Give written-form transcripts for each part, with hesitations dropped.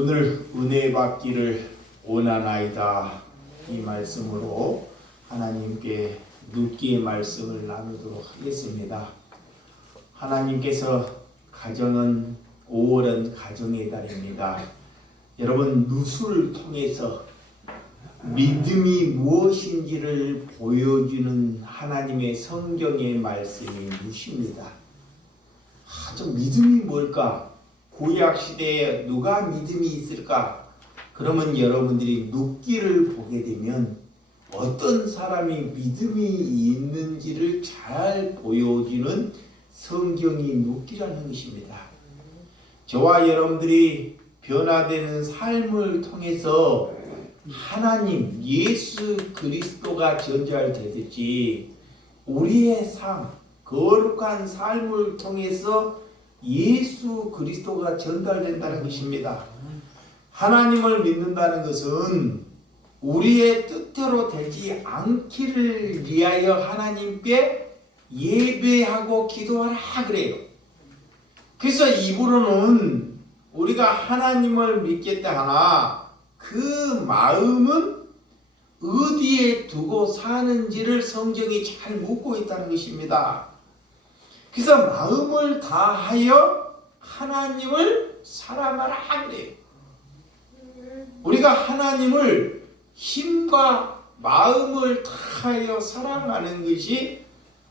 오늘 은혜 받기를 원하나이다. 이 말씀으로 하나님께 눕기의 말씀을 나누도록 하겠습니다. 하나님께서 가정은 5월은 가정의 달입니다. 여러분, 룻을 통해서 믿음이 무엇인지를 보여주는 하나님의 성경의 말씀이 룻입니다. 좀 믿음이 뭘까? 구약 시대에 누가 믿음이 있을까? 그러면 여러분들이 룻기를 보게 되면 어떤 사람이 믿음이 있는지를 잘 보여주는 성경이 룻기라는 것입니다. 저와 여러분들이 변화되는 삶을 통해서 하나님, 예수 그리스도가 전달되듯이 우리의 삶, 거룩한 삶을 통해서 예수 그리스도가 전달된다는 것입니다. 하나님을 믿는다는 것은 우리의 뜻대로 되지 않기를 위하여 하나님께 예배하고 기도하라 그래요. 그래서 입으로는 우리가 하나님을 믿겠다 하나 그 마음은 어디에 두고 사는지를 성경이 잘 묻고 있다는 것입니다. 그래서 마음을 다하여 하나님을 사랑하라 그래요. 우리가 하나님을 힘과 마음을 다하여 사랑하는 것이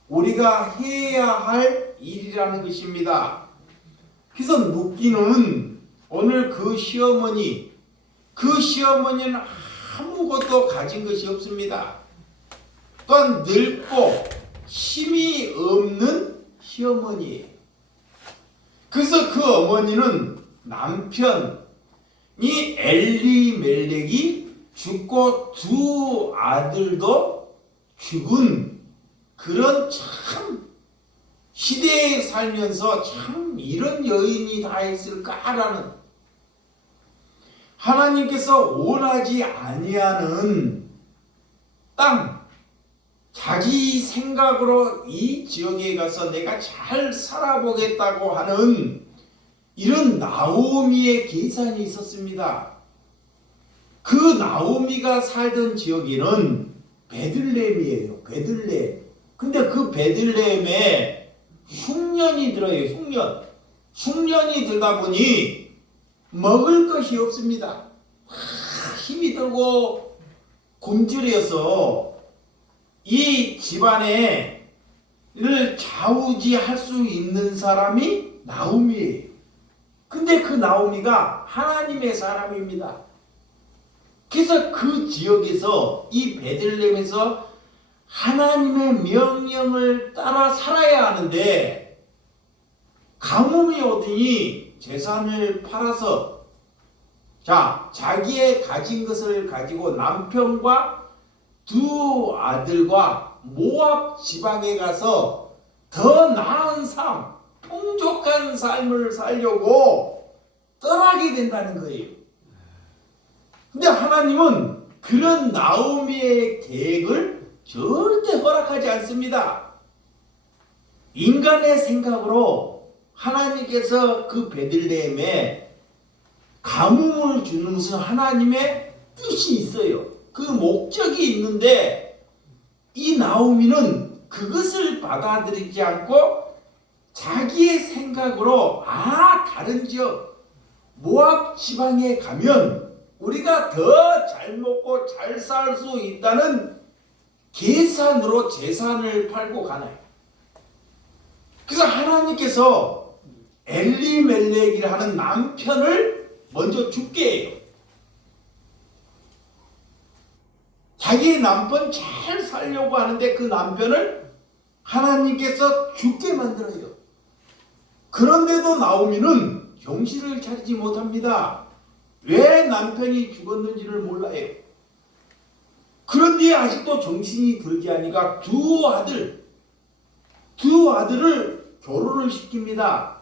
우리가 해야 할 일이라는 것입니다. 그래서 룻기는 오늘 그 시어머니는 아무것도 가진 것이 없습니다. 또한 늙고 힘이 없는 시어머니예요. 그래서 그 어머니는 남편이 엘리멜렉이 죽고 두 아들도 죽은 그런 참 시대에 살면서 참 이런 여인이 다 있을까라는, 하나님께서 원하지 아니하는 땅, 자기 생각으로 이 지역에 가서 내가 잘 살아보겠다고 하는 이런 나오미의 계산이 있었습니다. 그 나오미가 살던 지역에는 베들레헴이에요. 베들레헴. 근데 그 베들레헴에 흉년이 들어요. 흉년이 들다 보니 먹을 것이 없습니다. 힘이 들고 굶주려서 이 집안을 좌우지할 수 있는 사람이 나오미예요. 근데 그 나오미가 하나님의 사람입니다. 그래서 그 지역에서 이 베들레헴에서 하나님의 명령을 따라 살아야 하는데 가뭄이 오더니 재산을 팔아서 자기의 가진 것을 가지고 남편과 두 아들과 모압 지방에 가서 더 나은 삶, 풍족한 삶을 살려고 떠나게 된다는 거예요. 근데 하나님은 그런 나오미의 계획을 절대 허락하지 않습니다. 인간의 생각으로 하나님께서 그 베들레헴에 가뭄을 주는 것은 하나님의 뜻이 있어요. 그 목적이 있는데 이 나오미는 그것을 받아들이지 않고 자기의 생각으로 다른 지역 모압 지방에 가면 우리가 더 잘 먹고 잘 살 수 있다는 계산으로 재산을 팔고 가나요. 그래서 하나님께서 엘리멜렉이라는 남편을 먼저 죽게 해요. 자기의 남편 잘 살려고 하는데 그 남편을 하나님께서 죽게 만들어요. 그런데도 나오미는 정신을 차리지 못합니다. 왜 남편이 죽었는지를 몰라요. 그런데 아직도 정신이 들지 않으니까 두 아들을 결혼을 시킵니다.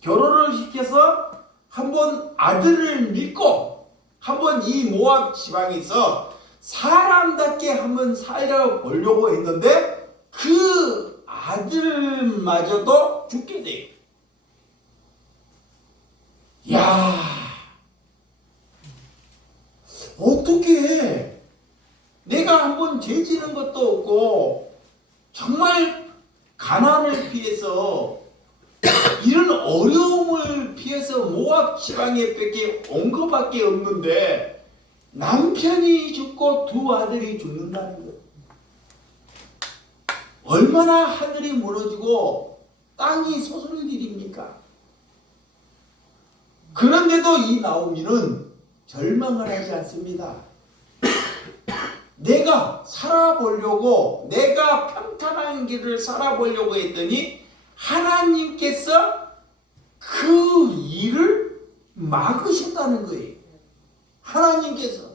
결혼을 시켜서 한번 아들을 믿고 한번 이 모압 지방에서 사람답게 한번 살아보려고 했는데 그 아들마저도 죽게 돼요. 야, 것도 없고 정말 가난을 피해서 이런 어려움을 피해서 모압 지방에 밖에 온 것밖에 없는데 남편이 죽고 두 아들이 죽는다는 거예요. 얼마나 하늘이 무너지고 땅이 솟을 일입니까? 그런데도 이 나오미는 절망을 하지 않습니다. 내가 살아보려고, 내가 평탄한 길을 살아보려고 했더니 하나님께서 그 일을 막으신다는 거예요. 하나님께서.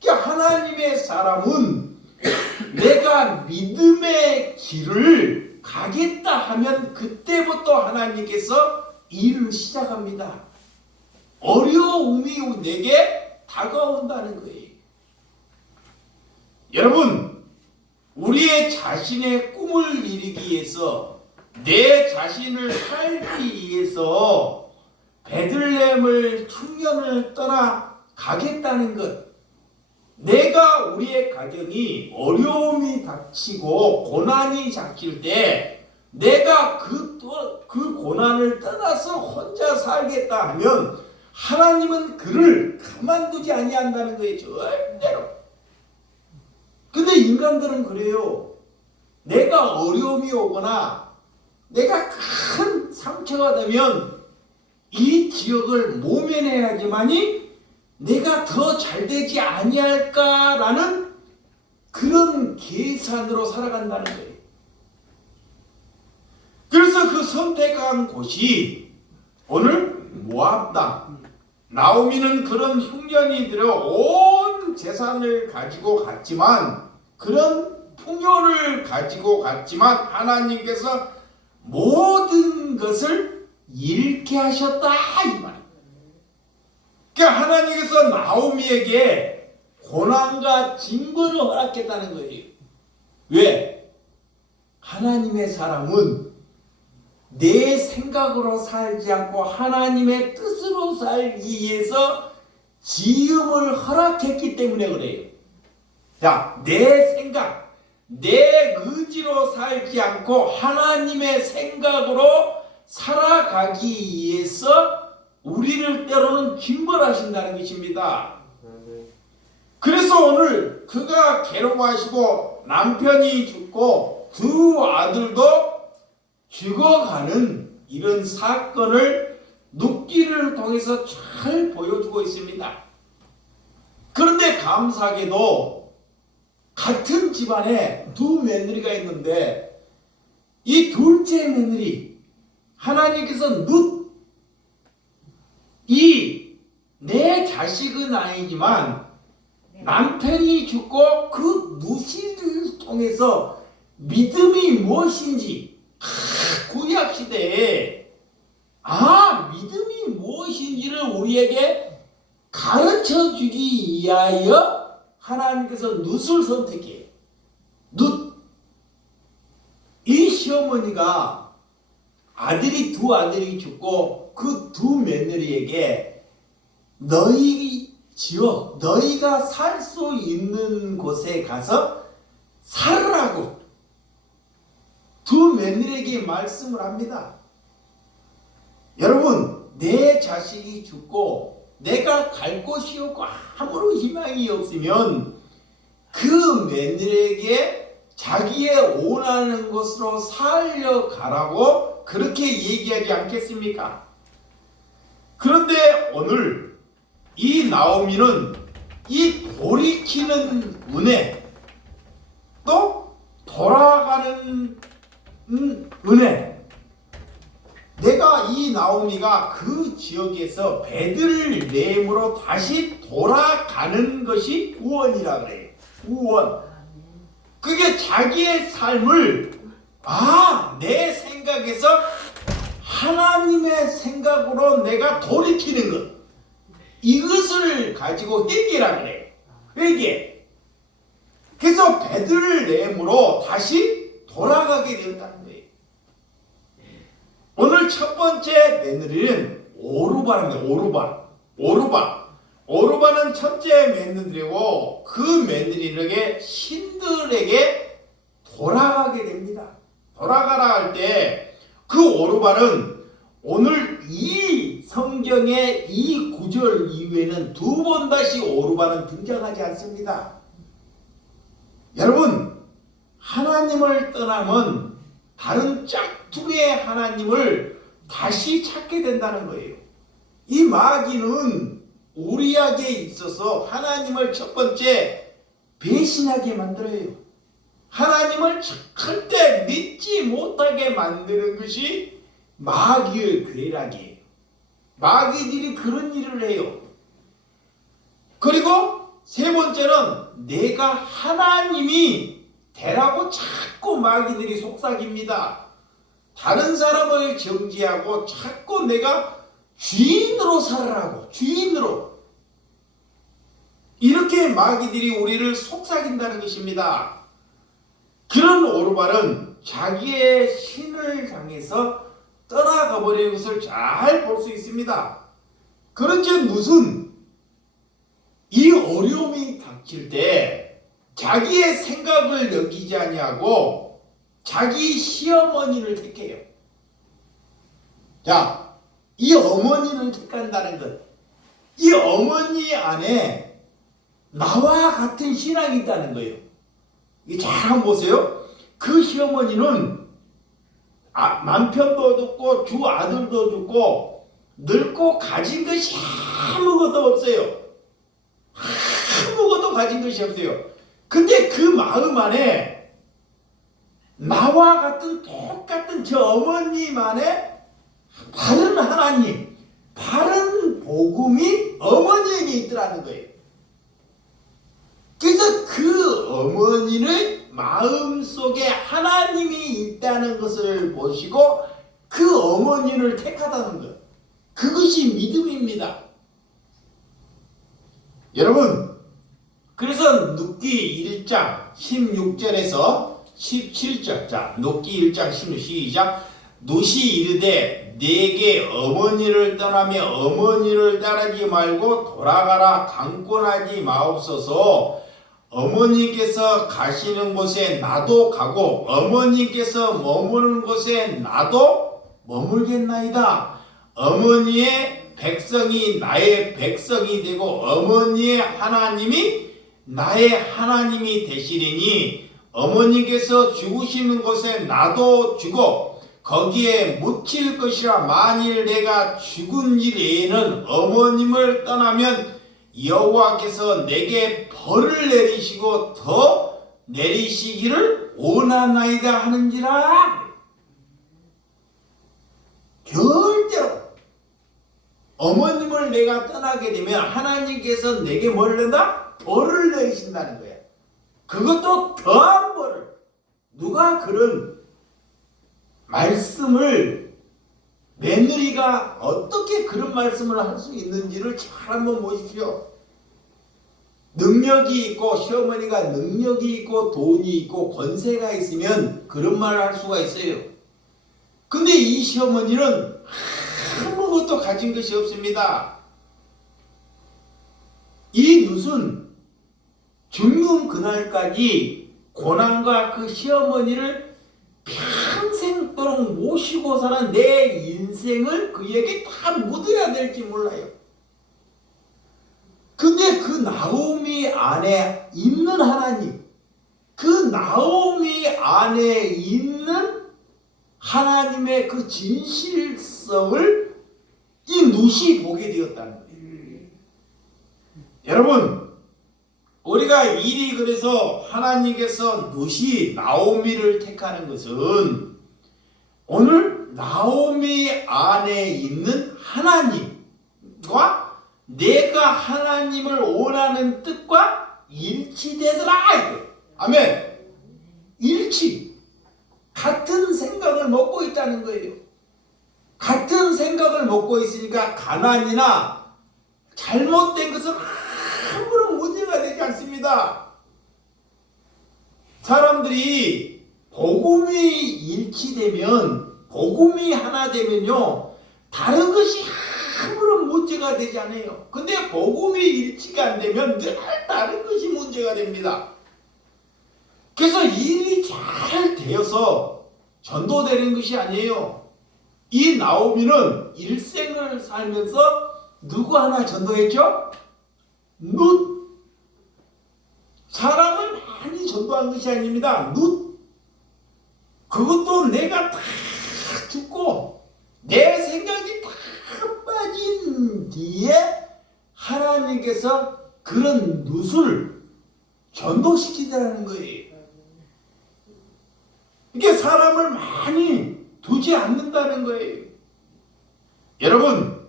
그러니까 하나님의 사람은 내가 믿음의 길을 가겠다 하면 그때부터 하나님께서 일을 시작합니다. 어려움이 내게 다가온다는 거예요. 여러분, 우리의 자신의 꿈을 이루기 위해서, 내 자신을 살기 위해서 베들레헴을 흉년을 떠나 가겠다는 것, 내가 우리의 가정이 어려움이 닥치고 고난이 닥칠 때 내가 그 고난을 떠나서 혼자 살겠다 하면 하나님은 그를 가만두지 아니한다는 거예요. 절대로. 근데 인간들은 그래요. 내가 어려움이 오거나 내가 큰 상처가 되면 이 지역을 모면해야지만이 내가 더 잘되지 아니할까라는 그런 계산으로 살아간다는 거예요. 그래서 그 선택한 곳이 오늘 모압 땅. 나오미는 그런 흉년이 들어 온 재산을 가지고 갔지만, 그런 풍요를 가지고 갔지만 하나님께서 모든 것을 잃게 하셨다 이 말. 그러니까 하나님께서 나오미에게 고난과 징벌을 허락했다는 거예요. 왜? 하나님의 사람은 내 생각으로 살지 않고 하나님의 뜻으로 살기 위해서 지음을 허락했기 때문에 그래요. 자, 내 생각, 내 의지로 살지 않고 하나님의 생각으로 살아가기 위해서 우리를 때로는 징벌하신다는 것입니다. 그래서 오늘 그가 괴로워하시고 남편이 죽고 두 아들도 죽어가는 이런 사건을 눕기를 통해서 잘 보여주고 있습니다. 그런데 감사하게도 같은 집안에 두 며느리가 있는데 이 둘째 며느리 하나님께서 내 자식은 아니지만 남편이 죽고 그 누시를 통해서 믿음이 무엇인지 구약시대에 믿음이 무엇인지를 우리에게 가르쳐주기 위하여 하나님께서 룻을 선택해요. 이 시어머니가 두 아들이 죽고 그 두 며느리에게 너희 지역, 너희가 살 수 있는 곳에 가서 살으라고 두 며느리에게 말씀을 합니다. 여러분, 내 자식이 죽고 내가 갈 곳이 없고 아무런 희망이 없으면 그 며느리에게 자기의 원하는 곳으로 살려가라고 그렇게 얘기하지 않겠습니까? 그런데 오늘 이 나오미는 이 돌이키는 은혜, 또 돌아가는 은혜, 내가 이 나오미가 그 지역에서 베들레헴으로 다시 돌아가는 것이 구원이라 그래요. 구원. 그게 자기의 삶을 내 생각에서 하나님의 생각으로 내가 돌이키는 것, 이것을 가지고 회개라 그래요. 회개. 그래서 베들레헴으로 다시 돌아가게 된다는 거예요. 오늘 첫 번째 며느리는 오르바입니다. 오르바. 오르반은 첫째 며느리고 그 며느리에게 신들에게 돌아가게 됩니다. 돌아가라 할 때 그 오르반은 오늘 이 성경의 이 구절 이후에는 두 번 다시 오르반은 등장하지 않습니다. 여러분, 하나님을 떠나면 다른 짝퉁의 하나님을 다시 찾게 된다는 거예요. 이 마귀는 우리에게 있어서 하나님을 첫 번째 배신하게 만들어요. 하나님을 절대 믿지 못하게 만드는 것이 마귀의 괴락이에요. 마귀들이 그런 일을 해요. 그리고 세 번째는 내가 하나님이 되라고 자꾸 마귀들이 속삭입니다. 다른 사람을 정죄하고 자꾸 내가 주인으로 살아라고, 주인으로. 이렇게 마귀들이 우리를 속삭인다는 것입니다. 그런 오르반은 자기의 신을 향해서 떠나가 버리는 것을 잘 볼 수 있습니다. 그런즉 무슨 이 어려움이 닥칠 때 자기의 생각을 여기지 아니하고 자기 시어머니를 택해요. 자, 이 어머니를 택한다는 것, 이 어머니 안에 나와 같은 신앙이 있다는 거예요. 이 잘 한번 보세요. 그 시어머니는 남편도 죽고 주 아들도 죽고 늙고 가진 것이 아무것도 없어요. 아무것도 가진 것이 없어요. 근데 그 마음 안에 나와 같은 똑같은 저 어머님 안에 바른 하나님, 바른 복음이 어머니에게 있더라는 거예요. 그래서 그 어머니의 마음속에 하나님이 있다는 것을 보시고 그 어머니를 택하다는 것, 그것이 믿음입니다. 여러분, 그래서 눕기 1장 16절에서 17절, 자, 눕기 1장 16절 시작. 눕이 이르되 내게 어머니를 떠나며 어머니를 따르지 말고 돌아가라. 강권하지 마옵소서. 어머니께서 가시는 곳에 나도 가고 어머니께서 머무는 곳에 나도 머물겠나이다. 어머니의 백성이 나의 백성이 되고 어머니의 하나님이 나의 하나님이 되시리니 어머니께서 죽으시는 곳에 나도 죽어 거기에 묻힐 것이라. 만일 내가 죽은 일에는 어머님을 떠나면 여호와께서 내게 벌을 내리시고 더 내리시기를 원하나이다 하는지라. 절대로 어머님을 내가 떠나게 되면 하나님께서 내게 뭘 낸다? 벌을 내리신다는 거야. 그것도 더한 벌을. 누가 그런 말씀을, 며느리가 어떻게 그런 말씀을 할 수 있는지를 잘 한번 보십시오. 능력이 있고 시어머니가 능력이 있고 돈이 있고 권세가 있으면 그런 말을 할 수가 있어요. 근데 이 시어머니는 아무것도 가진 것이 없습니다. 이 룻은 죽는 그날까지 고난과 그 시어머니를 평생도록 모시고 사는 내 인생을 그에게 다 묻어야 될지 몰라요. 근데 그 나오미 안에 있는 하나님, 그 나오미 안에 있는 하나님의 그 진실성을 이 룻이 보게 되었다는 거예요. 여러분, 우리가 일이 그래서 하나님께서 룻이 나오미를 택하는 것은 오늘 나오미 안에 있는 하나님과 내가 하나님을 원하는 뜻과 일치되더라. 아멘. 일치. 같은 생각을 먹고 있다는 거예요. 같은 생각을 먹고 있으니까 가난이나 잘못된 것은 아무런 문제가 되지 않습니다. 사람들이 복음이 일치되면, 복음이 하나 되면요, 다른 것이 아무런 문제가 되지 않아요. 근데 복음이 일치가 안 되면 늘 다른 것이 문제가 됩니다. 그래서 일이 잘 되어서 전도되는 것이 아니에요. 이 나오미는 일생을 살면서 누구 하나 전도했죠? 룻. 사람을 많이 전도한 것이 아닙니다. 룻. 그것도 내가 다 죽고 내 생각이 다 빠진 뒤에 하나님께서 그런 룻을 전도시키더라는 거예요. 이게 사람을 많이 두지 않는다는 거예요. 여러분,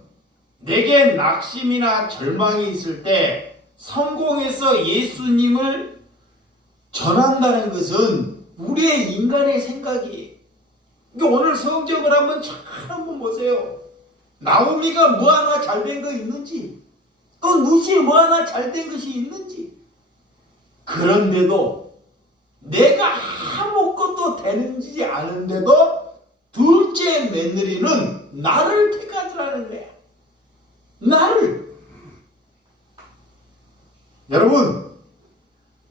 내게 낙심이나 절망이 있을 때 성공해서 예수님을 전한다는 것은 우리의 인간의 생각이에요. 그러니까 오늘 성경을 한번 보세요. 나오미가 뭐 하나 잘된 거 있는지, 또 룻이 뭐 하나 잘된 것이 있는지. 그런데도 내가 아무것도 되는지 않은데도 둘째 며느리는 나를 택하더라는 거야. 나를. 여러분,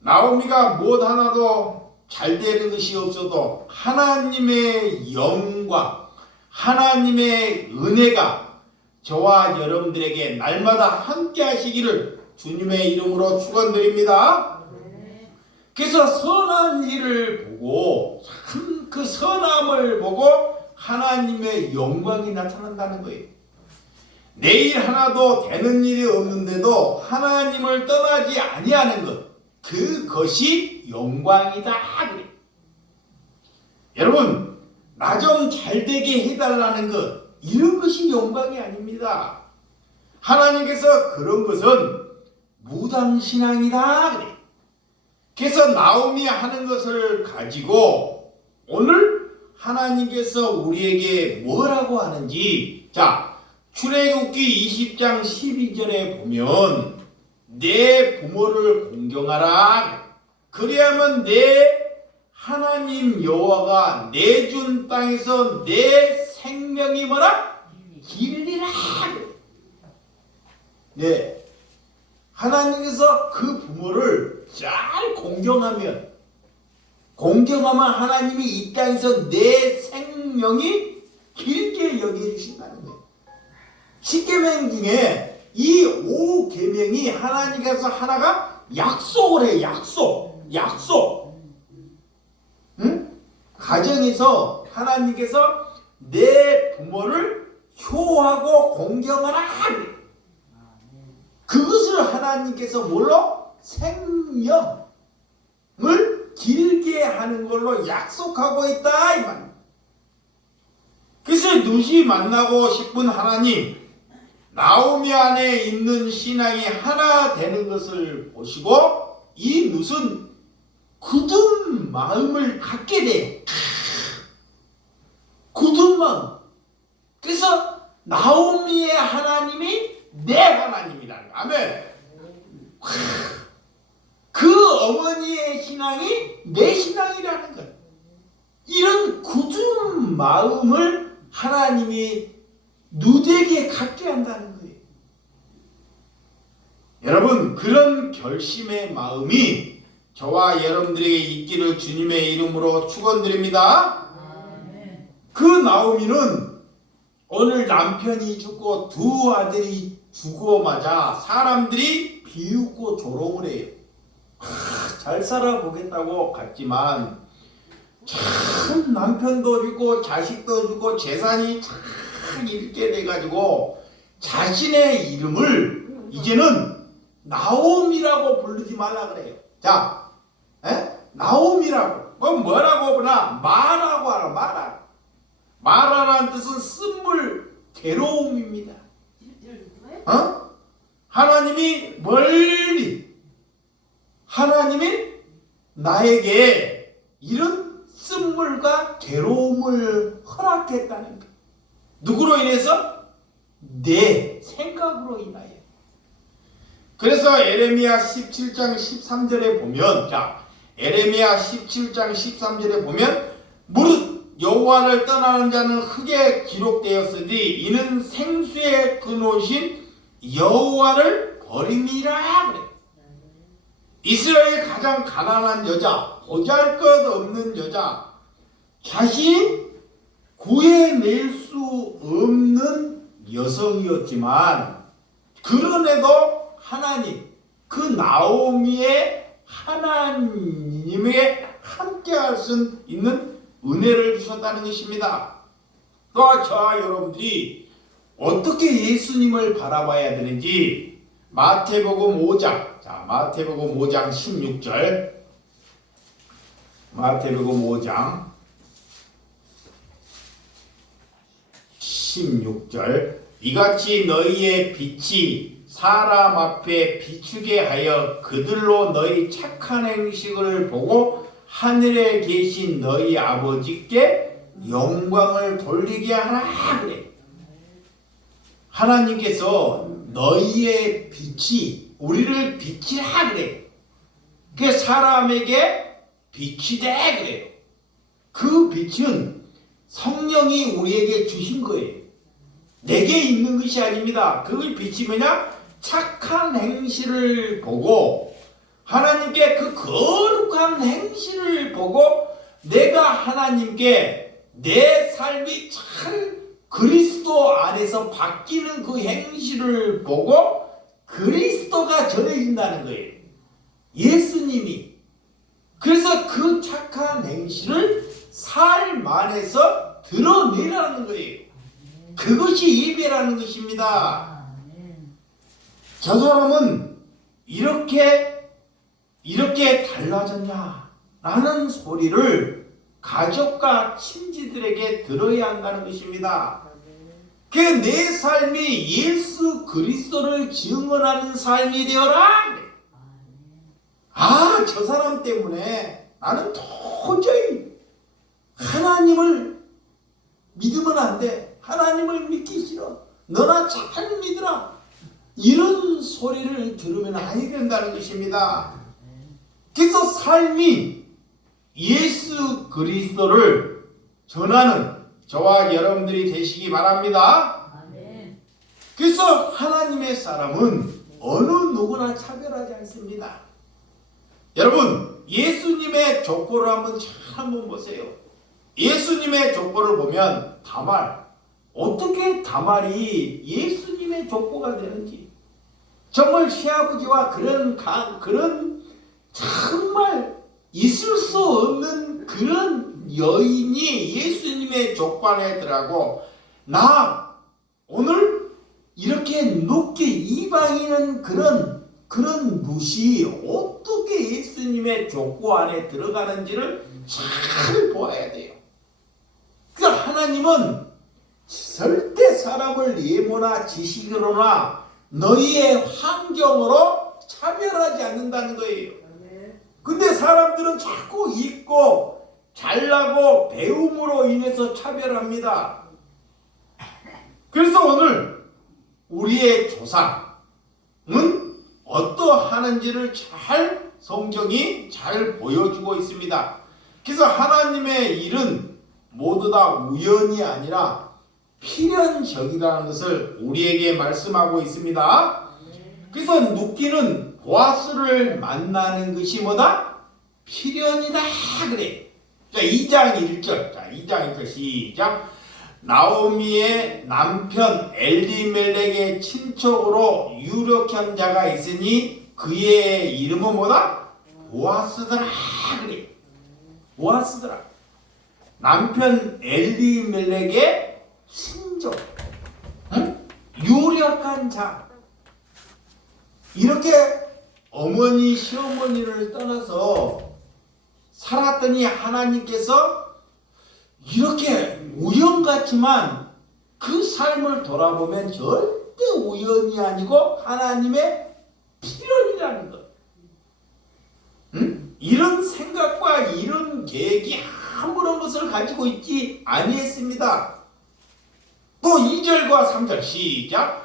나오미가 무엇 하나도 잘 되는 것이 없어도 하나님의 영광, 하나님의 은혜가 저와 여러분들에게 날마다 함께 하시기를 주님의 이름으로 축원드립니다. 그래서 선한 일을 보고 참 그 선함을 보고 하나님의 영광이 나타난다는 거예요. 내일 하나도 되는 일이 없는데도 하나님을 떠나지 아니하는 것, 그것이 영광이다 그래. 여러분, 나 좀 잘되게 해달라는 것, 이런 것이 영광이 아닙니다. 하나님께서 그런 것은 무당신앙이다 그래. 그래서 나오미 하는 것을 가지고 오늘 하나님께서 우리에게 뭐라고 하는지, 자, 출애굽기 20장 12절에 보면 내 부모를 공경하라. 그리하면 내 하나님 여호와가 내준 땅에서 내 생명이 뭐라? 길리라. 네. 하나님께서 그 부모를 잘 공경하면 하나님이 이 땅에서 내 생명이 길게 여겨주신다는 거예요. 10계명 중에 이 5계명이 하나님께서 하나가 약속을 해요. 약속. 응? 가정에서 하나님께서 내 부모를 효하고 공경하라. 그것을 하나님께서 뭘로? 생명을 길게 하는 걸로 약속하고 있다 이 말. 그래서 룻이 만나고 싶은 하나님, 나오미 안에 있는 신앙이 하나 되는 것을 보시고 이 룻은 굳은 마음을 갖게 돼. 굳은 마음. 그래서 나오미의 하나님이 내 하나님이라는 거야. 아멘. 그 어머니의 신앙이 내 신앙이라는 거야. 이런 굳은 마음을 하나님이 룻에게 갖게 한다는 거예요. 여러분, 그런 결심의 마음이 저와 여러분들에게 있기를 주님의 이름으로 축원드립니다. 그 나오미는 오늘 남편이 죽고 두 아들이 죽어마자 사람들이 비웃고 조롱을 해요. 잘 살아보겠다고 갔지만 참 남편도 죽고 자식도 죽고 재산이 참 잃게 돼가지고 자신의 이름을 이제는 나오미라고 부르지 말라 그래요. 자, 나오미라고. 그럼 뭐라고 부르나? 마라고 하라. 마라라는 뜻은 쓴물, 괴로움입니다. 하나님이 멀리, 하나님이 나에게 이런 쓴물과 괴로움을 허락했다는 것. 누구로 인해서? 내 생각으로 인하여. 그래서 에레미야 17장 13절에 보면, 자, 에레미야 17장 13절에 보면 무릇 여호와를 떠나는 자는 흙에 기록되었으니 이는 생수의 근원이신 여호와를 버림이라 그래. 이스라엘 가장 가난한 여자, 보잘것없는 여자, 자신 구해낼 수 없는 여성이었지만 그런데도 하나님, 그 나오미의 하나님에 함께할 수 있는 은혜를 주셨다는 것입니다. 또 저와 여러분들이 어떻게 예수님을 바라봐야 되는지 마태복음 5장, 마태복음 5장 16절, 마태복음 5장 16절, 이같이 너희의 빛이 사람 앞에 비추게 하여 그들로 너희 착한 행실을 보고 하늘에 계신 너희 아버지께 영광을 돌리게 하라 그래. 하나님께서 너희의 빛이 우리를 빛이라 그래. 그 사람에게 빛이 돼 그래요. 그 빛은 성령이 우리에게 주신 거예요. 내게 있는 것이 아닙니다. 그 빛이 뭐냐? 착한 행실을 보고 하나님께 그 거룩한 행실을 보고 내가 하나님께 내 삶이 잘 그리스도 안에서 바뀌는 그 행실을 보고 그리스도가 전해진다는 거예요. 예수님이. 그래서 그 착한 행실을 삶 안에서 드러내라는 거예요. 그것이 예배라는 것입니다. 저 사람은 이렇게 달라졌냐? 라는 소리를 가족과 친지들에게 들어야 한다는 것입니다. 그 내 삶이 예수 그리스도를 증언하는 삶이 되어라. 저 사람 때문에 나는 도저히 하나님을 믿으면 안 돼. 하나님을 믿기 싫어. 너나 잘 믿으라. 이런 소리를 들으면 아니 된다는 것입니다. 그래서 삶이 예수 그리스도를 전하는 저와 여러분들이 되시기 바랍니다. 그래서 하나님의 사람은 어느 누구나 차별하지 않습니다. 여러분, 예수님의 족보를 한번 보세요. 예수님의 족보를 보면 다말, 어떻게 다말이 예수님의 족보가 되는지, 정말 시아버지와 그런 정말 있을 수 없는 그런 여인이 예수님의 족관에 들어가고, 나 오늘 이렇게 높게 이방인은 그런 룻이 어떻게 예수님의 족보 안에 들어가는지를 잘 보아야 돼요. 그래서 하나님은 절대 사람을 예모나 지식으로나 너희의 환경으로 차별하지 않는다는 거예요. 근데 사람들은 자꾸 있고 잘나고 배움으로 인해서 차별합니다. 그래서 오늘 우리의 조상은 어떠하는지를 성경이 잘 보여주고 있습니다. 그래서 하나님의 일은 모두 다 우연이 아니라 필연적이라는 것을 우리에게 말씀하고 있습니다. 그래서 룻기는 보아스를 만나는 것이 뭐다? 필연이다 그래. 자, 2장 1절. 자, 2장 1절 시작. 나오미의 남편 엘리멜렉의 친척으로 유력한 자가 있으니 그의 이름은 뭐다? 보아스더라 그래. 보아스더라. 남편 엘리멜렉의 친족, 유력한 자. 이렇게 어머니 시어머니를 떠나서 살았더니 하나님께서 이렇게 우연 같지만 그 삶을 돌아보면 절대 우연이 아니고 하나님의 필연이라는 것. 이런 생각과 이런 계획이 아무런 것을 가지고 있지 아니했습니다. 또 2절과 3절 시작.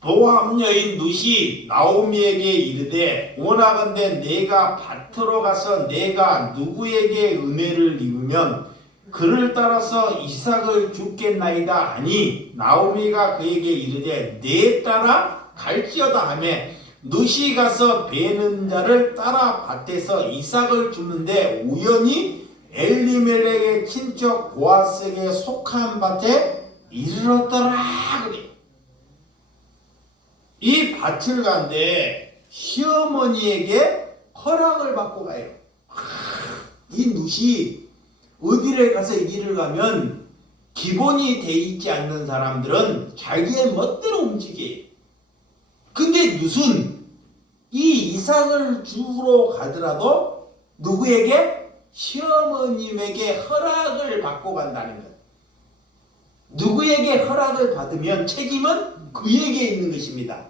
모압 여인 룻이 나오미에게 이르되 원하건대 내가 밭으로 가서 내가 누구에게 은혜를 입으면 그를 따라서 이삭을 죽겠나이다 하니 나오미가 그에게 이르되 내 따라 갈지어다 하며 룻이 가서 베는 자를 따라 밭에서 이삭을 주는데 우연히 엘리멜렉의 친척 보아스에게 속한 밭에 이르렀더라. 그래. 이 밭을 간데 시어머니에게 허락을 받고 가요. 이 룻이 어디를 가서 일을 가면 기본이 돼 있지 않는 사람들은 자기의 멋대로 움직여요. 근데 룻은 이 이삭을 주러 가더라도 누구에게? 시어머님에게 허락을 받고 간다는 것. 누구에게 허락을 받으면 책임은 그에게 있는 것입니다.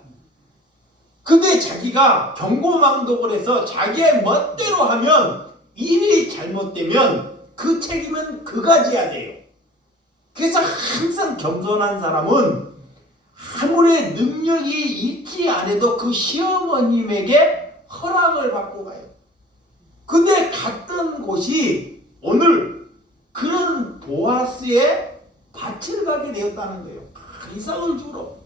근데 자기가 경고망독을 해서 자기의 멋대로 하면 일이 잘못되면 그 책임은 그가 져야 돼요. 그래서 항상 겸손한 사람은 아무리 능력이 있지 않아도 그 시어머님에게 허락을 받고 가요. 근데 갔던 곳이 오늘 그런 보아스의 밭을 가게 되었다는 거예요. 이삭을 주러.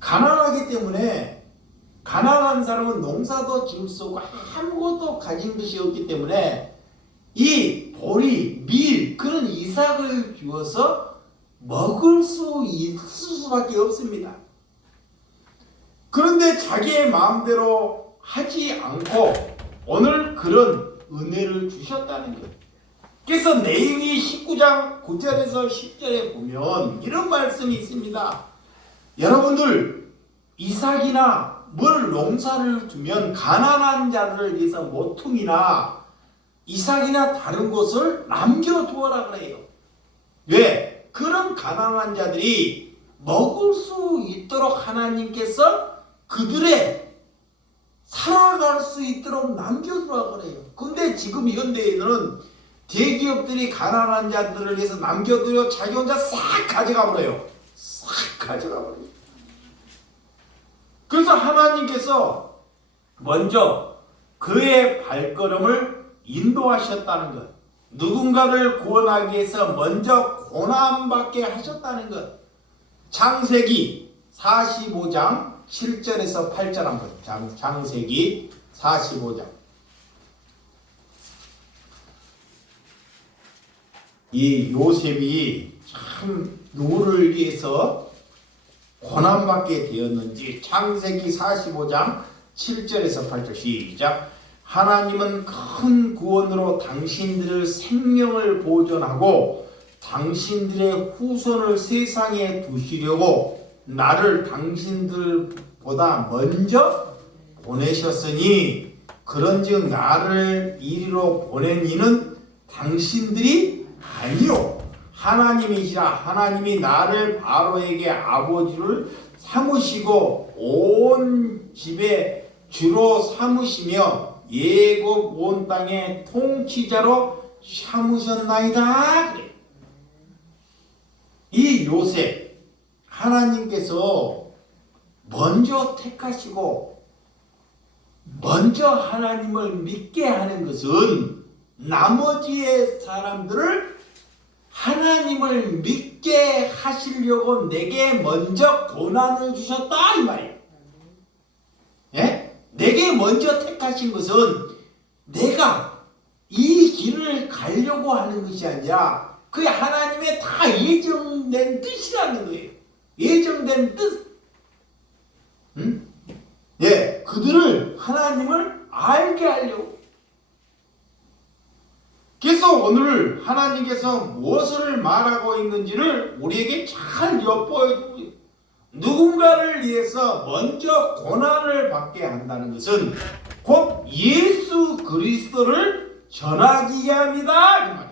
가난하기 때문에 가난한 사람은 농사도 지을 수 없고 아무것도 가진 것이 없기 때문에 이 보리, 밀 그런 이삭을 주어서 먹을 수 있을 수밖에 없습니다. 그런데 자기의 마음대로 하지 않고 오늘 그런 은혜를 주셨다는 거예요. 그래서 내용이 19장 9절에서 10절에 보면 이런 말씀이 있습니다. 여러분들 이삭이나 뭘 농사를 두면 가난한 자를 위해서 모퉁이나 이삭이나 다른 것을 남겨두어라 그래요. 왜? 그런 가난한 자들이 먹을 수 있도록 하나님께서 그들의 살아갈 수 있도록 남겨두라 그래요. 근데 지금 현대에는 대기업들이 가난한 자들을 위해서 남겨두려 자기 혼자 싹 가져가 버려요. 싹 가져가 버려요. 그래서 하나님께서 먼저 그의 발걸음을 인도하셨다는 것. 누군가를 구원하기 위해서 먼저 고난받게 하셨다는 것. 창세기 45장 7절에서 8절 한번. 창세기 45장. 이 요셉이 참 누구를 위해서 고난받게 되었는지 창세기 45장 7절에서 8절 시작. 하나님은 큰 구원으로 당신들의 생명을 보존하고 당신들의 후손을 세상에 두시려고 나를 당신들보다 먼저 보내셨으니 그런즉 나를 이리로 보낸 이는 당신들이 아니요 하나님이시라. 하나님이 나를 바로에게 아버지를 삼으시고 온 집에 주로 삼으시며 예굽 온 땅의 통치자로 삼으셨나이다. 그래. 이 요셉 하나님께서 먼저 택하시고 먼저 하나님을 믿게 하는 것은 나머지의 사람들을 하나님을 믿게 하시려고 내게 먼저 고난을 주셨다 이 말이에요. 예? 내게 먼저 택하신 것은 내가 이 길을 가려고 하는 것이 아니라 그게 하나님의 다 예정된 뜻이라는 거예요. 예정된 뜻. 응? 예, 그들을 하나님을 알게 하려고. 그래서 오늘 하나님께서 무엇을 말하고 있는지를 우리에게 잘 엿보여주고 있어요. 누군가를 위해서 먼저 고난을 받게 한다는 것은 곧 예수 그리스도를 전하기 위함이다.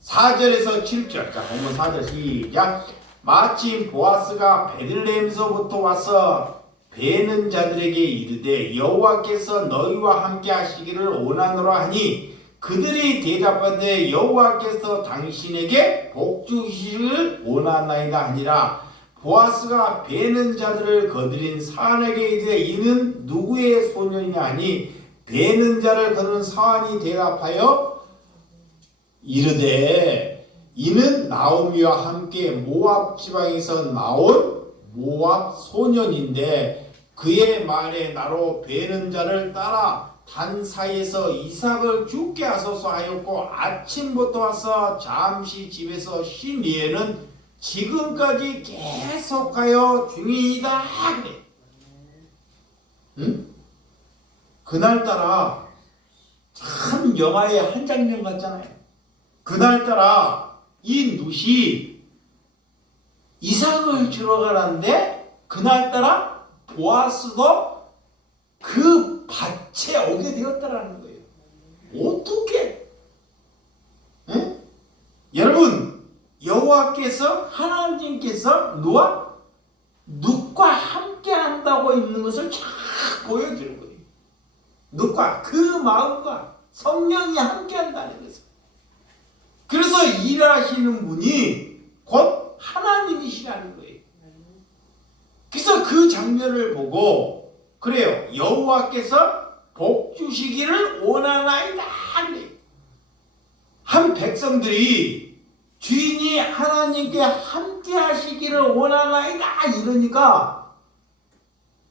4절에서 7절. 자, 한번 4절 시작. 마침 보아스가 베들레헴서부터 와서 베는 자들에게 이르되 여호와께서 너희와 함께 하시기를 원하노라 하니 그들이 대답하되 여호와께서 당신에게 복 주시기를 원하나이다 하니라. 보아스가 베는 자들을 거드린 사안에게 이르되 이는 누구의 소년이냐 하니 베는 자를 거두는 사안이 대답하여 이르되 이는 나오미와 함께 모압 지방에서 나온 모압 소년인데 그의 말에 나로 베는 자를 따라 단 사이에서 이삭을 죽게 하소서 하였고 아침부터 와서 잠시 집에서 쉰 이에는 지금까지 계속하여 중이다. 그래. 응? 그날따라 참 영화의 한 장면 같잖아요. 그날따라 이 룻이 이삭을 주러 가는데 그날따라 보아스도 그 밭에 오게 되었다라는 거예요. 어떻게? 응? 여러분, 여호와께서 하나님께서 룻과 함께 한다고 있는 것을 쫙 보여주는 거예요. 룻과 그 마음과 성령이 함께 한다는 것을. 그래서 일하시는 분이 곧 하나님이시라는 거예요. 그래서 그 장면을 보고 그래요. 여호와께서 복 주시기를 원하나이다. 한 백성들이 주인이 하나님께 함께 하시기를 원하나이다 이러니까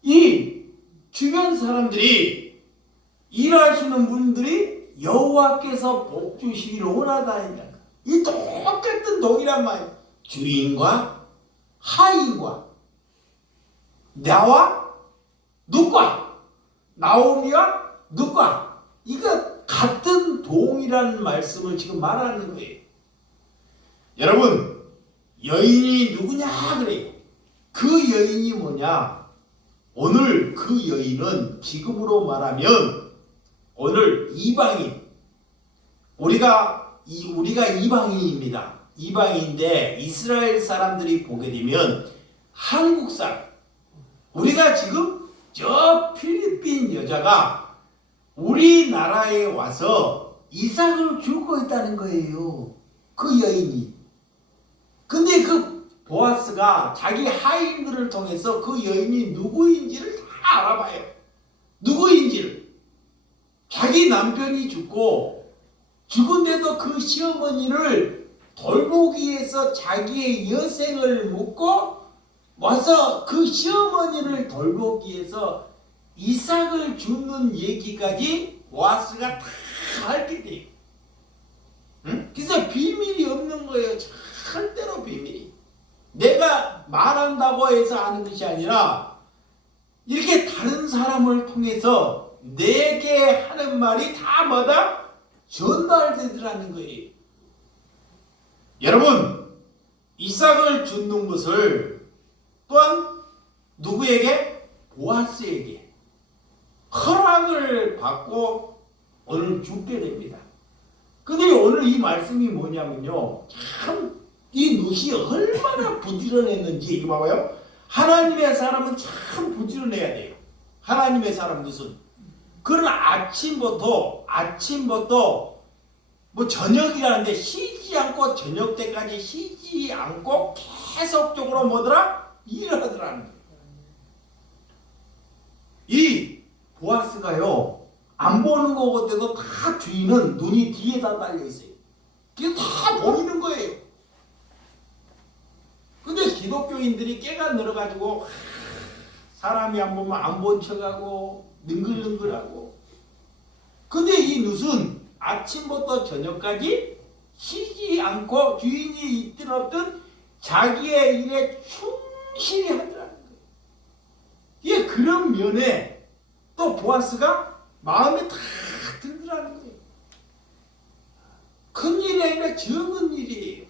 이 주변 사람들이 일하시는 분들이 여호와께서 복 주시기를 원하다. 이 똑같은 동일한 말. 주인과 하인과 나와 룻과 나오미와 룻과 이거 같은 동일한 말씀을 지금 말하는 거예요. 여러분, 여인이 누구냐 그래요. 그 여인이 뭐냐? 오늘 그 여인은 지금으로 말하면 오늘 이방인, 우리가 이방인입니다. 이방인인데 이스라엘 사람들이 보게 되면 한국 사람, 우리가 지금 저 필리핀 여자가 우리나라에 와서 이삭을 주고 있다는 거예요. 그 여인이. 근데 그 보아스가 자기 하인들을 통해서 그 여인이 누구인지를 다 알아봐요. 누구인지를. 자기 남편이 죽은데도 그 시어머니를 돌보기 위해서 자기의 여생을 묻고 와서 그 시어머니를 돌보기 위해서 이삭을 주는 얘기까지 보아스가 다 알게 돼요. 응? 그래서 비밀이 없는 거예요. 절대로 비밀이. 내가 말한다고 해서 하는 것이 아니라 이렇게 다른 사람을 통해서 내게 하는 말이 다 뭐다? 전달되더라는 거예요. 여러분, 이삭을 주는 것을 또한 누구에게? 보아스에게 허락을 받고 오늘 죽게 됩니다. 근데 오늘 이 말씀이 뭐냐면요, 참 이 룻이 얼마나 부지런했는지. 이거 봐봐요. 하나님의 사람은 참 부지런해야 돼요. 하나님의 사람 룻은. 그런 아침부터 뭐 저녁이라는데 쉬지 않고 저녁 때까지 쉬지 않고 계속적으로 뭐더라? 일을 하더라는 거예요. 이 보아스가요, 안 보는 것 같아도 다 주인은 눈이 뒤에다 달려 있어요. 그게 다 보이는 거예요. 근데 기독교인들이 깨가 늘어가지고 사람이 안 보면 안 본 척하고 능글능글하고. 근데 이 룻은 아침부터 저녁까지 쉬지 않고 주인이 있든 없든 자기의 일에 충실히 하더라는 거예요. 예, 그런 면에 또 보아스가 마음에 다 들더라는 거예요. 큰 일이 아니라 적은 일이에요.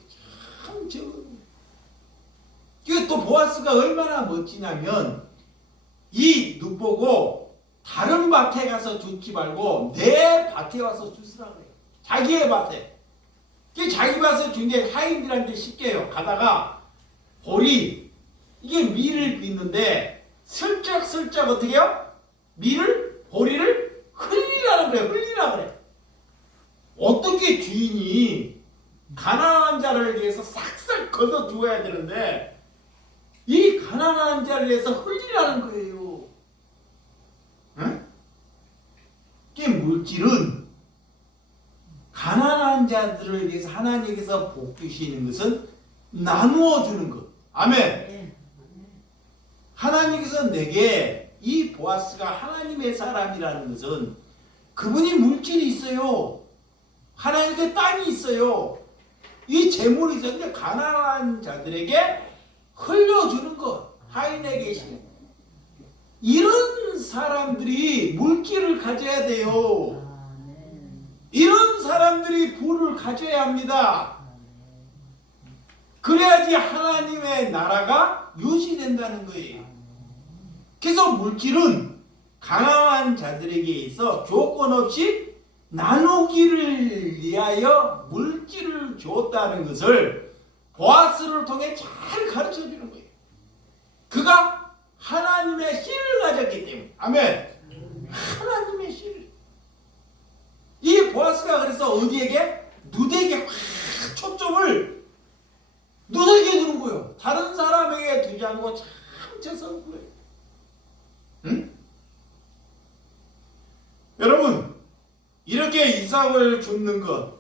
참 적은 일. 이게 또 보아스가 얼마나 멋지냐면 이 룻 보고 다른 밭에 가서 주지 말고 내 밭에 와서 주시라 그래요. 자기의 밭에. 자기 밭에 준 게 하인들한테 쉽게요. 가다가 보리, 이게 밀을 빚는데 슬쩍슬쩍 어떻게 해요? 보리를 흘리라는 거예요. 흘리라 그래. 어떻게 주인이 가난한 자를 위해서 싹싹 걷어 주어야 되는데 이 가난한 자를 위해서 흘리라는 거예요. 응? 이게 물질은 가난 가난한 자들을 위해서 하나님께서 복 주시는 것은 나누어 주는 것. 아멘. 하나님께서 내게 이 보아스가 하나님의 사람이라는 것은 그분이 물질이 있어요. 하나님께 땅이 있어요. 이 재물이 있어요. 근데 가난한 자들에게 흘려주는 것. 하인에 계시는 이런 사람들이 물질을 가져야 돼요. 이런 사람들이 부를 가져야 합니다. 그래야지 하나님의 나라가 유지된다는 거예요. 그래서 물질은 가난한 가난자들에게 있어 조건 없이 나누기를 위하여 물질을 줬다는 것을 보아스를 통해 잘 가르쳐 주는 거예요. 그가 하나님의 씨를 가졌기 때문에. 아멘. 하나님의 씨를. 이 보아스가 그래서 어디에게? 누드에게 확 초점을 누드에게 두는 거예요. 다른 사람에게 두지 않고 참 쳐서 거예요. 응? 여러분, 이렇게 이삭을 줍는 것,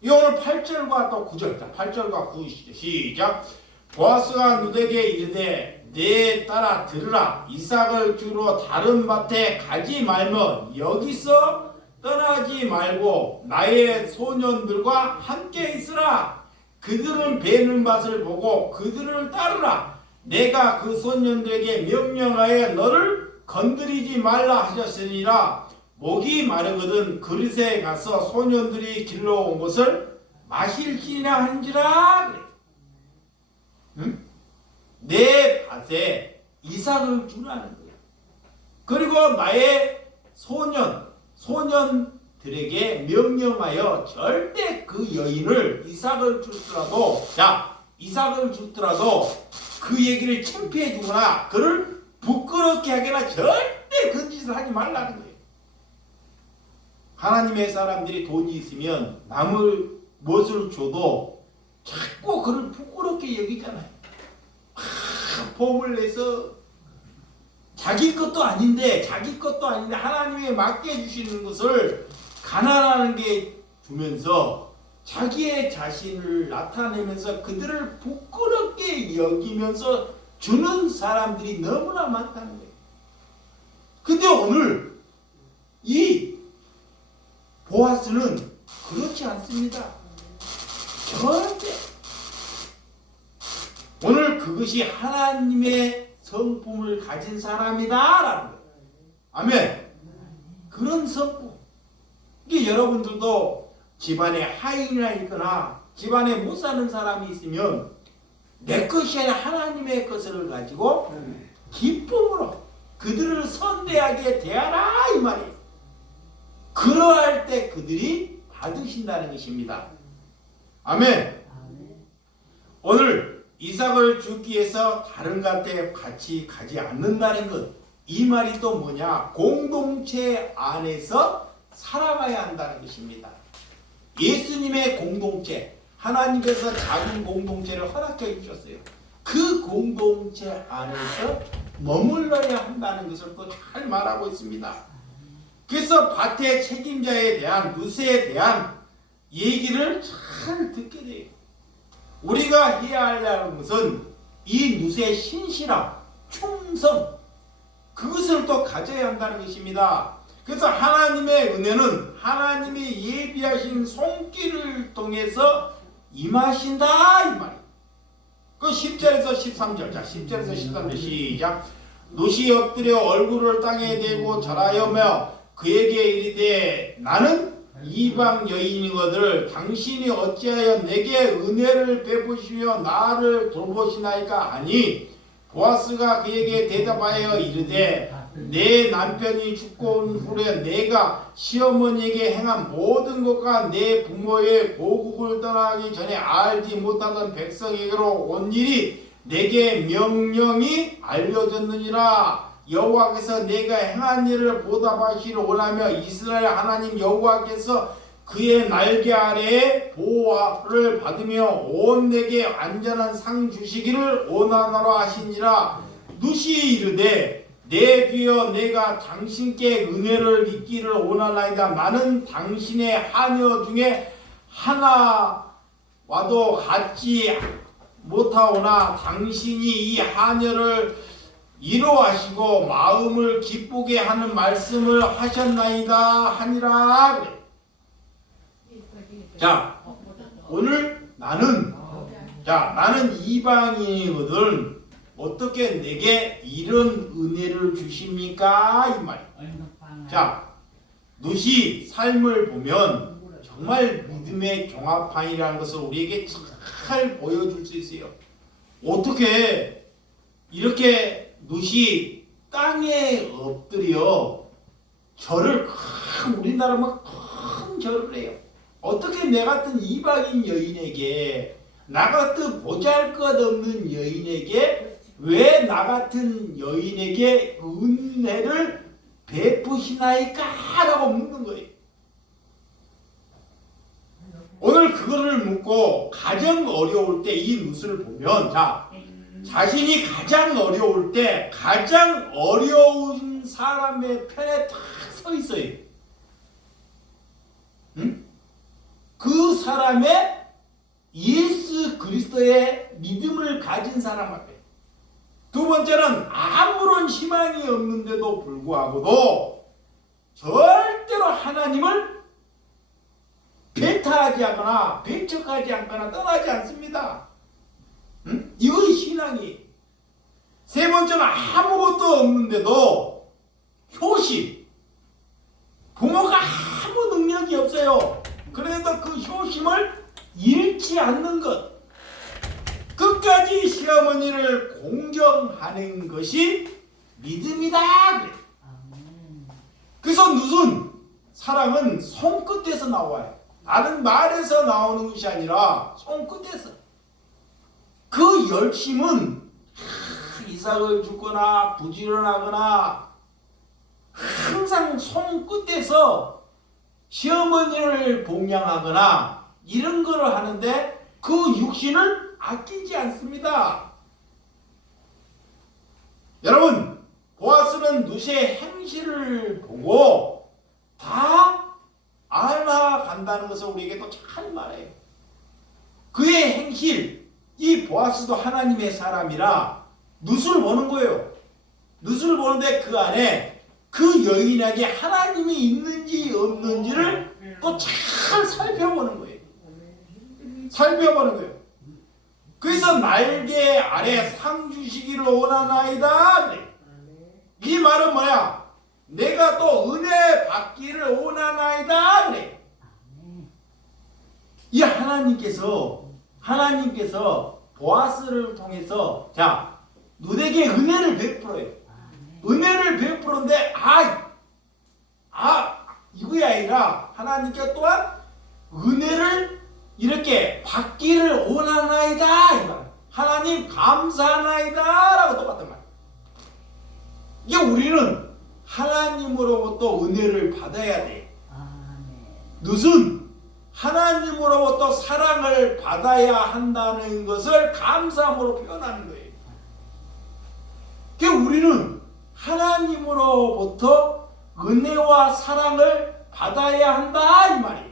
이 오늘 8절과 또 9절, 8절과 9 시작. 보아스가 누드에게 이르되 내 따라 들으라. 이삭을 주러 다른 밭에 가지 말며 여기서 떠나지 말고 나의 소년들과 함께 있으라. 그들은 베는 밭을 보고 그들을 따르라. 내가 그 소년들에게 명령하여 너를 건드리지 말라 하셨으니라. 목이 마르거든 그릇에 가서 소년들이 길러온 것을 마실지나 한지라. 그래. 응? 내 밭에 이삭을 주라는 거야. 그리고 나의 소년들에게 명령하여 절대 그 여인을 이삭을 주더라도, 이삭을 주더라도 그 얘기를 창피해 주거나 그를 부끄럽게 하거나 절대 그 짓을 하지 말라는 거예요. 하나님의 사람들이 돈이 있으면 남을 무엇을 줘도 자꾸 그를 부끄럽게 여기잖아요. 보험을 내서 자기 것도 아닌데 하나님이 맡겨주시는 것을 가난한 게 주면서 자기의 자신을 나타내면서 그들을 부끄럽게 여기면서 주는 사람들이 너무나 많다는 거예요. 근데 오늘 이 보아스는 그렇지 않습니다. 절대. 오늘 그것이 하나님의 성품을 가진 사람이다라는 거예요. 아멘. 그런 성품. 이게 여러분들도 집안에 하인이나 있거나 집안에 못 사는 사람이 있으면 내 것이 아니라 하나님의 것을 가지고 기쁨으로 그들을 선대하게 대하라 이 말이에요. 그러할 때 그들이 받으신다는 것입니다. 아멘. 오늘 이삭을 주기 위해서 다른 밭에 같이 가지 않는다는 것, 이 말이 또 뭐냐? 공동체 안에서 살아가야 한다는 것입니다. 예수님의 공동체, 하나님께서 작은 공동체를 허락해 주셨어요. 그 공동체 안에서 머물러야 한다는 것을 또 잘 말하고 있습니다. 그래서 밭의 책임자에 대한, 누세에 대한 얘기를 잘 듣게 돼요. 우리가 해야 하는 것은 이 누세의 신실함, 충성, 그것을 또 가져야 한다는 것입니다. 그래서 하나님의 은혜는 하나님이 예비하신 손길을 통해서 임하신다 이 말이에요. 그 10절에서 13절, 10절에서 13절 시작. 누시 엎드려 얼굴을 땅에 대고 절하여며 그에게 이르되 나는 이방 여인이거늘 당신이 어찌하여 내게 은혜를 베푸시며 나를 돌보시나이까 하니 보아스가 그에게 대답하여 이르되 내 남편이 죽고 온 후에 내가 시어머니에게 행한 모든 것과 내 부모의 고국을 떠나기 전에 알지 못하던 백성에게로 온 일이 내게 명령이 알려졌느니라. 여호와께서 내가 행한 일을 보답하시기를 원하며 이스라엘 하나님 여호와께서 그의 날개 아래에 보호를 받으며 온 내게 안전한 상 주시기를 원하노라 하시니라. 누시 이르되 내 뒤여 내가 당신께 은혜를 입기를 원하나이다. 나는 당신의 하녀 중에 하나와도 같지 못하오나 당신이 이 하늘을 이루하시고 마음을 기쁘게 하는 말씀을 하셨나이다 하니라. 그래. 자, 오늘 나는 이방인이거든. 어떻게 내게 이런 은혜를 주십니까? 이 말이야. 자, 누시 삶을 보면 정말 믿음의 경합판이라는 것을 우리에게 잘 보여줄 수 있어요. 어떻게 이렇게 누시 땅에 엎드려 절을 우리나라 막 큰 절을 해요. 어떻게 내 같은 이방인 여인에게, 나 같은 보잘것없는 여인에게 왜 나 같은 여인에게 은혜를 베푸시나이까? 라고 묻는 거예요. 오늘 그거를 묻고 가장 어려울 때 이 누수를 보면, 자, 자신이 가장 어려울 때 가장 어려운 사람의 편에 딱 서 있어요. 응? 그 사람의 예수 그리스도의 믿음을 가진 사람 앞에. 두 번째는 아무런 희망이 없는데도 불구하고도 절대로 하나님을 배타하지 않거나 배척하지 않거나 떠나지 않습니다. 응? 이것이 신앙이. 세 번째는 아무것도 없는데도 효심. 부모가 아무 능력이 없어요. 그래도 그 효심을 잃지 않는 것. 끝까지 시어머니를 공경하는 것이 믿음이다. 그래. 그래서 무슨 사랑은 손끝에서 나와요. 다른 말에서 나오는 것이 아니라 손끝에서. 그 열심은 이삭을 죽거나 부지런하거나 항상 손끝에서 시어머니를 봉양하거나 이런 걸 하는데 그 육신을 아끼지 않습니다. 여러분, 보아스는 누시의 행실을 보고 다 알아간다는 것을 우리에게 또 잘 말해요. 그의 행실, 이 보아스도 하나님의 사람이라 누수를 보는 거예요. 누수를 보는데 그 안에 그 여인에게 하나님이 있는지 없는지를 또 잘 살펴보는 거예요. 살펴보는 거예요. 그래서 날개 아래 상 주시기를 원하나이다. 이 말은 뭐야? 내가 또 은혜 받기를 원하나이다. 그래. 이 하나님께서 보아스를 통해서 자, 누에게 은혜를 베풀어요. 은혜를 베푸는데 이거이 아니라 하나님께 또한 은혜를 이렇게 받기를 원하나이다. 이 말. 하나님 감사하나이다. 라고 똑같은 말. 이게 우리는 하나님으로부터 은혜를 받아야 돼. 누순 하나님으로부터 사랑을 받아야 한다는 것을 감사함으로 표현하는 거예요. 그러니까 우리는 하나님으로부터 은혜와 사랑을 받아야 한다 이 말이에요.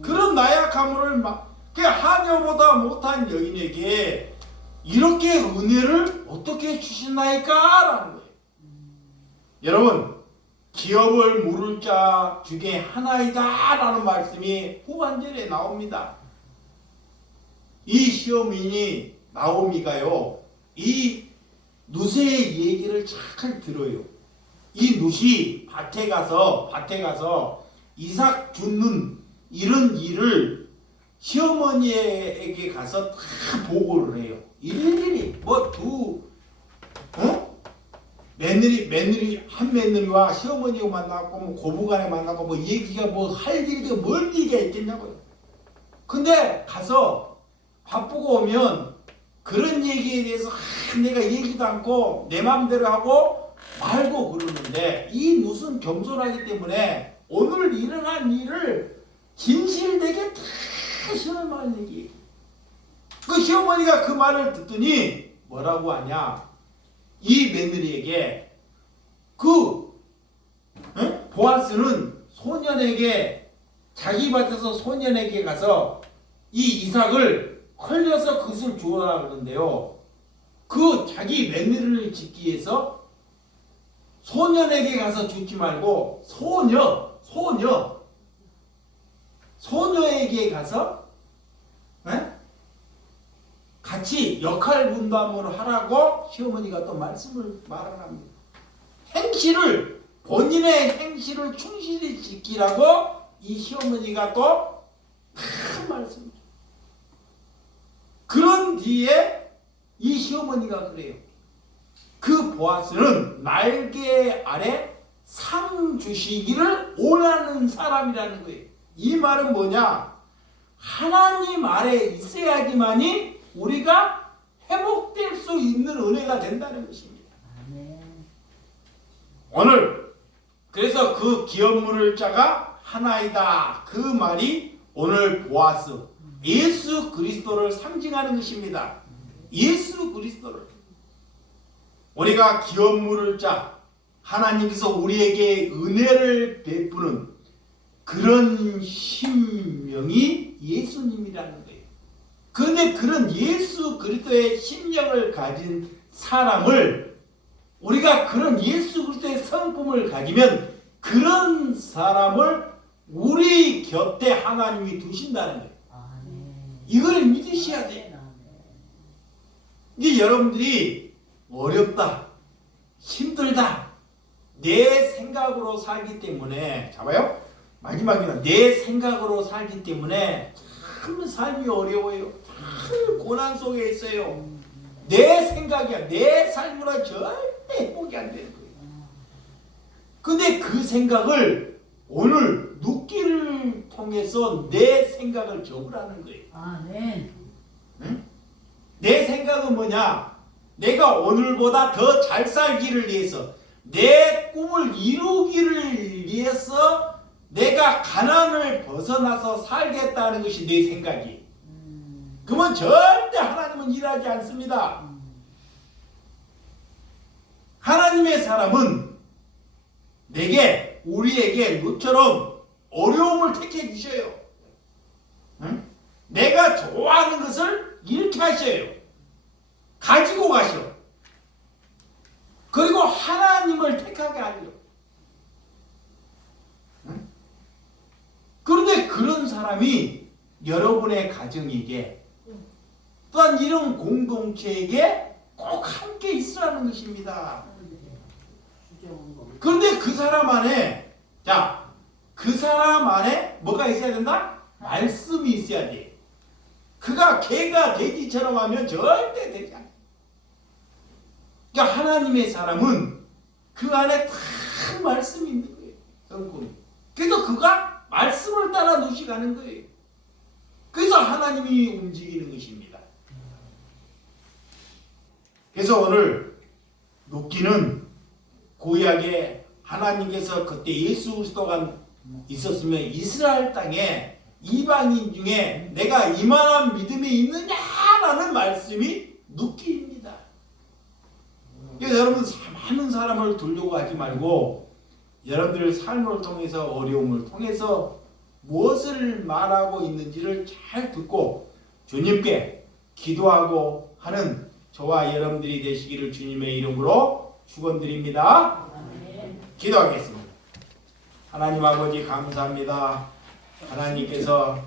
그런 나약함을 그 하녀보다 못한 여인에게 이렇게 은혜를 어떻게 주시나이까? 라는 거예요. 여러분, 기업을 물을 자 중에 하나이다 라는 말씀이 후반절에 나옵니다. 이 시어머니 나오미가요, 이 누세의 얘기를 잘 들어요. 이 누시 밭에 가서 이삭 줍는 이런 일을 시어머니에게 가서 다 보고를 해요. 일일이 며느리 한 며느리와 시어머니가 만났고 고부간에 만났고 얘기가 할 일이 뭔 얘기가 있겠냐고요. 근데 가서 바쁘고 오면 그런 얘기에 대해서 내가 얘기도 않고 내 마음대로 하고 말고 그러는데 이 누수는 겸손하기 때문에 오늘 일어난 일을 진실되게 다 시어머니 얘기. 그 시어머니가 그 말을 듣더니 뭐라고 하냐? 이 며느리에게 보아스는 소년에게 자기 밭에서 소년에게 가서 이 이삭을 헐려서 그것을 주어라 그러는데요. 그 자기 며느리를 짓기 위해서 소년에게 가서 주지 말고 소녀에게 가서 같이 역할 분담을 하라고 시어머니가 또 말씀을 말합니다. 본인의 행실을 충실히 지키라고 이 시어머니가 또 큰 말씀이죠. 그런 뒤에 이 시어머니가 그래요. 그 보아스는 날개 아래 상 주시기를 원하는 사람이라는 거예요. 이 말은 뭐냐? 하나님 아래 있어야지만이 우리가 회복될 수 있는 은혜가 된다는 것입니다. 오늘 그래서 그 기업물을 자가 하나이다. 그 말이 오늘 보아스 예수 그리스도를 상징하는 것입니다. 예수 그리스도를 우리가 기업물을 짜 하나님께서 우리에게 은혜를 베푸는 그런 심령이 예수님이라는 거예요. 그런데 그런 예수 그리스도의 심령을 가진 사람을 우리가 그런 예수 그리스도의 성품을 가지면 그런 사람을 우리 곁에 하나님이 두신다는 거예요. 이걸 믿으셔야 돼요. 이제 여러분들이 어렵다, 힘들다, 내 생각으로 살기 때문에 잡아요? 마지막이다. 내 생각으로 살기 때문에 참 삶이 어려워요. 참 고난 속에 있어요. 내 생각이야. 내 삶으로 절대 회복이 안 되는 거예요. 근데 그 생각을 오늘 눕기를 통해서 내 생각을 접으라는 거예요. 응? 내 생각은 뭐냐? 내가 오늘보다 더 잘 살기를 위해서, 내 꿈을 이루기를 위해서 내가 가난을 벗어나서 살겠다는 것이 내 생각이. 그러면 절대 하나님은 일하지 않습니다. 하나님의 사람은 우리에게 너처럼 어려움을 택해 주셔요. 응? 내가 좋아하는 것을 잃게 하셔요. 가지고 가셔. 그리고 하나님을 택하게 하려. 응? 그런데 그런 사람이 여러분의 가정에게 또한 이런 공동체에게 꼭 함께 있으라는 것입니다. 그런데 그 사람 안에 뭐가 있어야 된다? 말씀이 있어야 돼. 그가 개가 돼지처럼 하면 절대 되지 않아. 그러니까 하나님의 사람은 그 안에 다 말씀이 있는 거예요. 성품이. 그래서 그가 말씀을 따라 누시가는 거예요. 그래서 하나님이 움직이는 것입니다. 그래서 오늘 눕기는 구약에 하나님께서 그때 예수 그리스도가 있었으면 이스라엘 땅에 이방인 중에 내가 이만한 믿음이 있느냐라는 말씀이 눕기입니다. 그래서 여러분 많은 사람을 두려고 하지 말고 여러분들 삶을 통해서 어려움을 통해서 무엇을 말하고 있는지를 잘 듣고 주님께 기도하고 하는 저와 여러분들이 되시기를 주님의 이름으로 축원드립니다. 기도하겠습니다. 하나님 아버지 감사합니다. 하나님께서